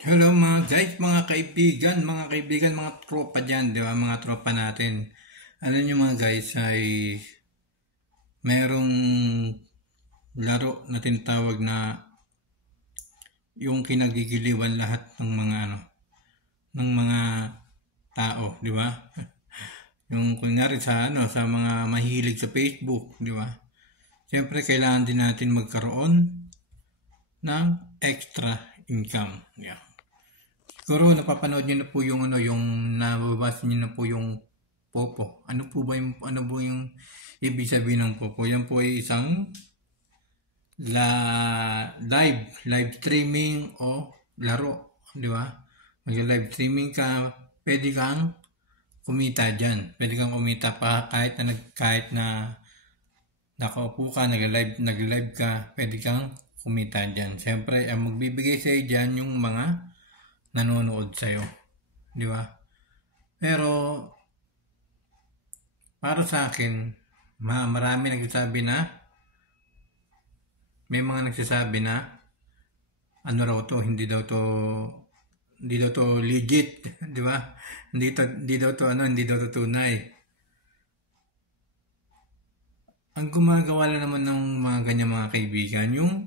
Hello mga guys, mga kaibigan, mga tropa dyan, di ba? Mga tropa natin. Alam nyo mga guys, ay merong laro na tinatawag na yung kinagigiliwan lahat ng mga ng mga tao, di ba? Yung kunyari sa mga mahilig sa Facebook, di ba? Siyempre kailangan din natin magkaroon ng extra income. Yeah. Siguro napapanood niyo na po yung yung nababasa niyo na po yung popo. Ano po yung ibig sabihin ng popo? Yan po ay isang live streaming o laro, di ba? Mag-live streaming ka, pwede kang kumita diyan. Pwede kang kumita pa kahit na nakaupo ka, nag-live ka, pwede kang kumita diyan. Siyempre, ang magbibigay sa iyo diyan yung mga nanonood sa'yo. Di ba? Pero, para sa akin, marami nagsasabi na, may mga nagsasabi na, ano raw to, hindi daw to legit, di ba? Hindi daw to tunay. Ang gumagawa lang naman ng mga ganyan mga kaibigan, yung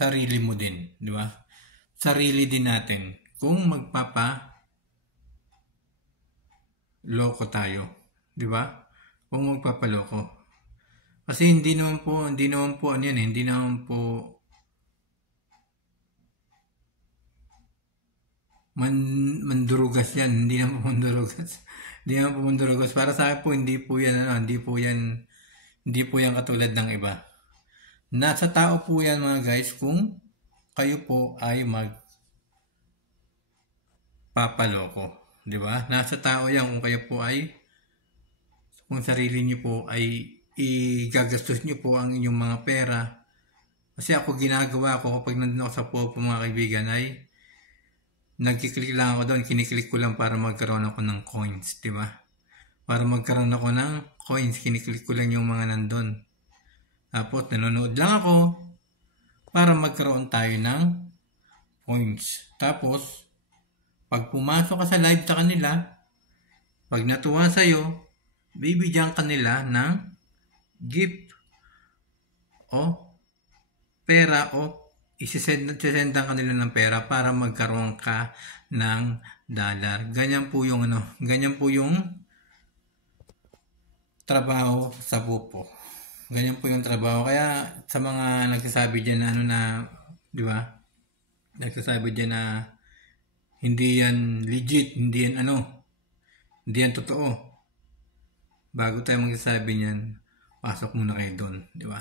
sarili mo din, di ba? Sarili din natin. Kung loko tayo, di ba? Kung magpapaloko. Kasi hindi naman po ano yan, hindi naman po mandurugas yan, hindi naman po mandurugas. Hindi naman po mandurugas. Para sa akin po, hindi po yan katulad ng iba. Nasa tao po yan mga guys kung kayo po ay magpapaloko. Di ba? Nasa tao yan kung kayo po ay kung sarili niyo po ay igagastos niyo po ang inyong mga pera. Kasi ako ginagawa ko kapag nandun ako sa Popo mga kaibigan ay nagkiklik lang ako doon, kiniklik ko lang para magkaroon ako ng coins, di ba? Para magkaroon ako ng coins, kiniklik ko lang yung mga nandun. Tapos nanonood lang ako para magkaroon tayo ng points. Tapos, pag pumasok ka sa live sa kanila, pag natuwa sa'yo, bibigyan kanila ng gift o pera o isisendan kanila ng pera para magkaroon ka ng dollar. Ganyan po yung trabaho sa Popo. Ganyan po yung trabaho. Kaya sa mga nagsasabi dyan na di ba? Nagsasabi dyan na hindi yan legit, hindi yan totoo. Bago tayo magsasabi niyan, pasok muna kayo doon, di ba?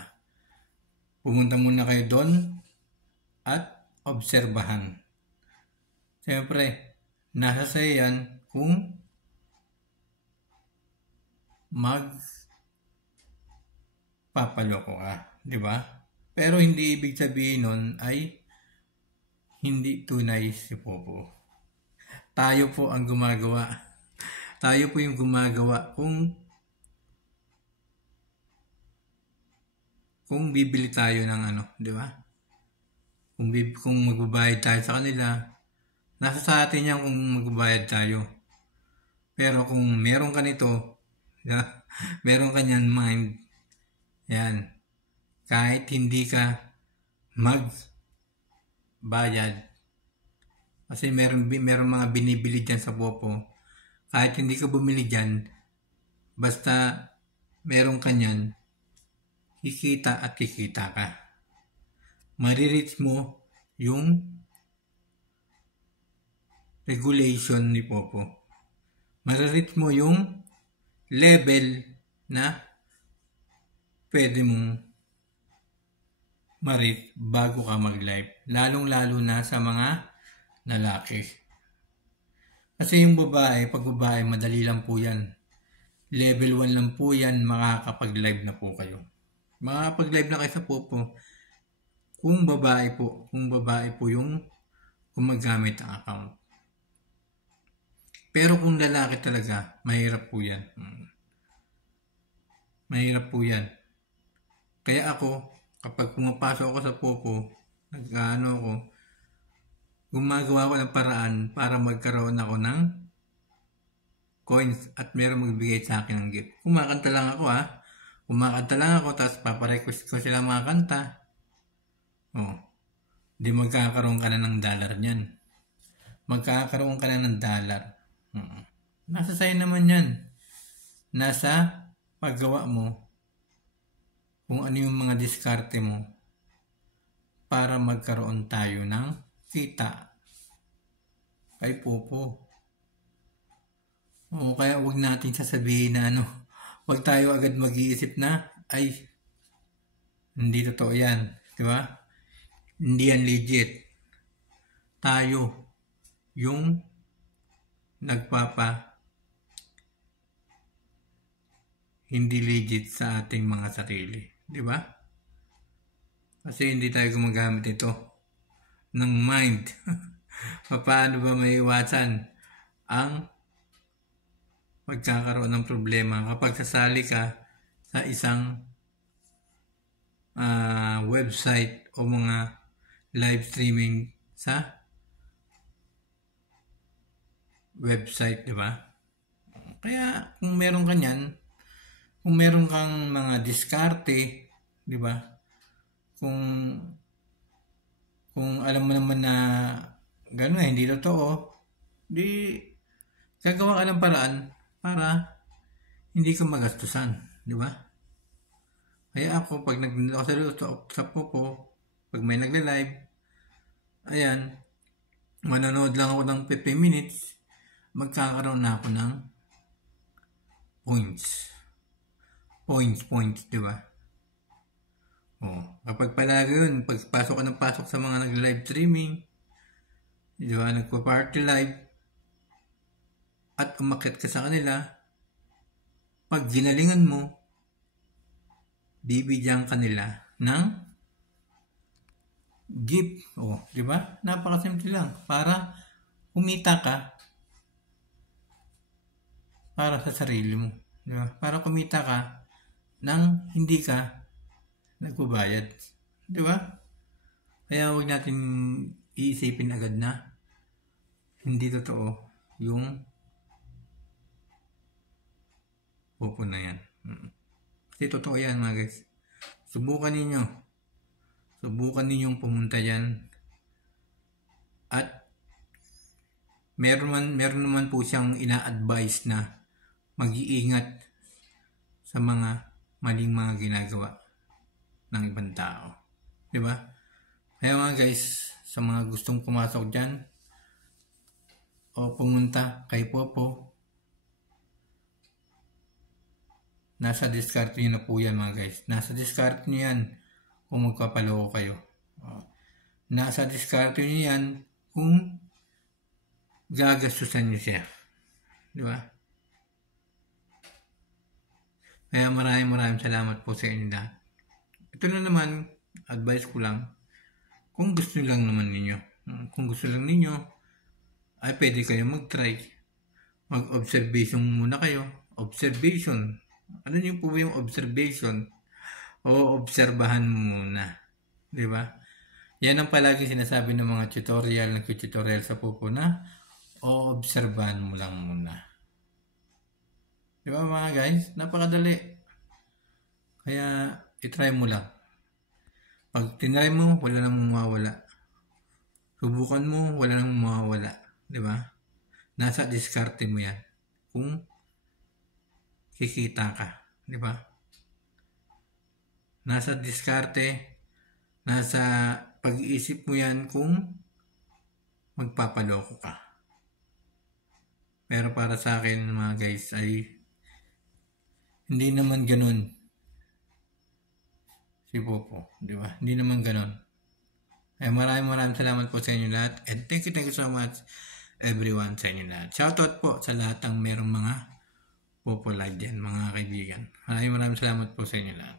Pumunta muna kayo doon at obserbahan. Siyempre, nasa sa'yo yan kung magpapaloko ka, di ba? Pero hindi ibig sabihin nun ay hindi tunay si Popo. Tayo po ang gumagawa. Tayo po yung gumagawa kung bibili tayo ng di ba? Kung magbabayad tayo sa kanila, nasa sa atin yan kung magbabayad tayo. Pero kung meron ka nito, meron ka niyan mind, yan, kahit hindi ka magbayad, kasi meron mga binibili dyan sa Popo, kahit hindi ka bumili dyan, basta meron ka niyan, kikita at kikita ka. Marireach mo yung regulation ni Popo. Marireach mo yung level na pwede mong marit bago ka mag-live. Lalong-lalo na sa mga lalaki. Kasi yung pag babae, madali lang po yan. Level 1 lang po yan, makakapag-live na po kayo. Makakapag-live na kayo sa Popo. Kung babae po yung gumagamit ang account. Pero kung lalaki talaga, mahirap po yan. Mahirap po yan. Kaya ako, kapag pumapasok ako sa Popo, nag-ano ko, gumagawa ko ng paraan para magkaroon ako ng coins at meron magbigay sa akin ng gift. Kumakanta lang ako Kumakanta lang ako tapos paparequest ko sila mga kanta. Di magkakaroon ka na ng dollar niyan. Magkakaroon ka na ng dollar. Nasa sa'yo naman yan. Nasa paggawa mo kung ano yung mga diskarte mo para magkaroon tayo ng kita kay Popo. Kaya huwag natin sasabihin na huwag tayo agad mag-iisip na ay hindi totoo yan, di ba? Hindi yan legit. Tayo yung hindi legit sa ating mga sarili, di ba? Kasi hindi tayo gumagamit ito ng mind. Paano ba maiwasan ang magkakaroon ng problema kapag sasali ka sa isang website o mga live streaming sa website, di ba? Kaya kung meron ka niyan, kung meron kang mga diskarte, di ba? Kung alam mo naman na gano'n hindi totoo, di gagawa ka ng paraan para hindi ka magastusan, di ba? Kaya ako, pag nagsaluto sa Popo, pag may nagla-live, ayan, manonood lang ako ng 15 minutes, magkakaroon na ako ng points, di ba? Kapag palagi yun, pagpasok ka ng pasok sa mga nag-live streaming, di ba, nagpa-party live, at umakyat ka sa kanila, pag ginalingan mo, bibigyan kanila ng gift. Di ba? Napakasimple lang. Para kumita ka para sa sarili mo. Di ba? Para kumita ka nang hindi ka nagbabayad. Di ba? Kaya huwag natin iisipin agad na hindi totoo yung Popo na yan. Kasi totoo yan mga guys. Subukan ninyong pumunta yan. At meron naman po siyang ina-advise na mag-iingat sa mga maling mga ginagawa ng ibang tao. Diba? Kaya mga guys, sa mga gustong pumasok dyan o pumunta kay Popo, nasa discard nyo na po yan mga guys. Nasa discard nyo yan kung magpapaloko kayo. Nasa discard nyo yan kung gagastusan nyo siya. Di ba? Kaya maraming salamat po sa inyo lahat. Ito na naman, advice ko lang. Kung gusto lang naman ninyo. Kung gusto lang ninyo, ay pwede kayo mag-try. Mag-observation muna kayo. Observation. Ano yung po yung observation? O obserbahan muna. Di ba? Yan ang palagi sinasabi ng mga nag-tutorial sa Popo na o obserbahan mo lang muna. Di ba mga guys? Napakadali. Kaya itry mo lang. Pag tinry mo, wala nang mawawala. Subukan mo, wala nang mawawala. Di ba? Nasa diskarte mo yan. Kung kikita ka, di ba? Nasa diskarte, nasa pag-iisip mo yan kung magpapaloko ka. Pero para sa akin mga guys ay hindi naman ganun si Popo, di ba? Hindi naman ganun. Ay maraming salamat po sa inyo lahat and thank you so much everyone sa inyo lahat. Shoutout po sa lahat ng merong mga Popo Live dyan, mga kaibigan. Maraming salamat po sa inyo lahat.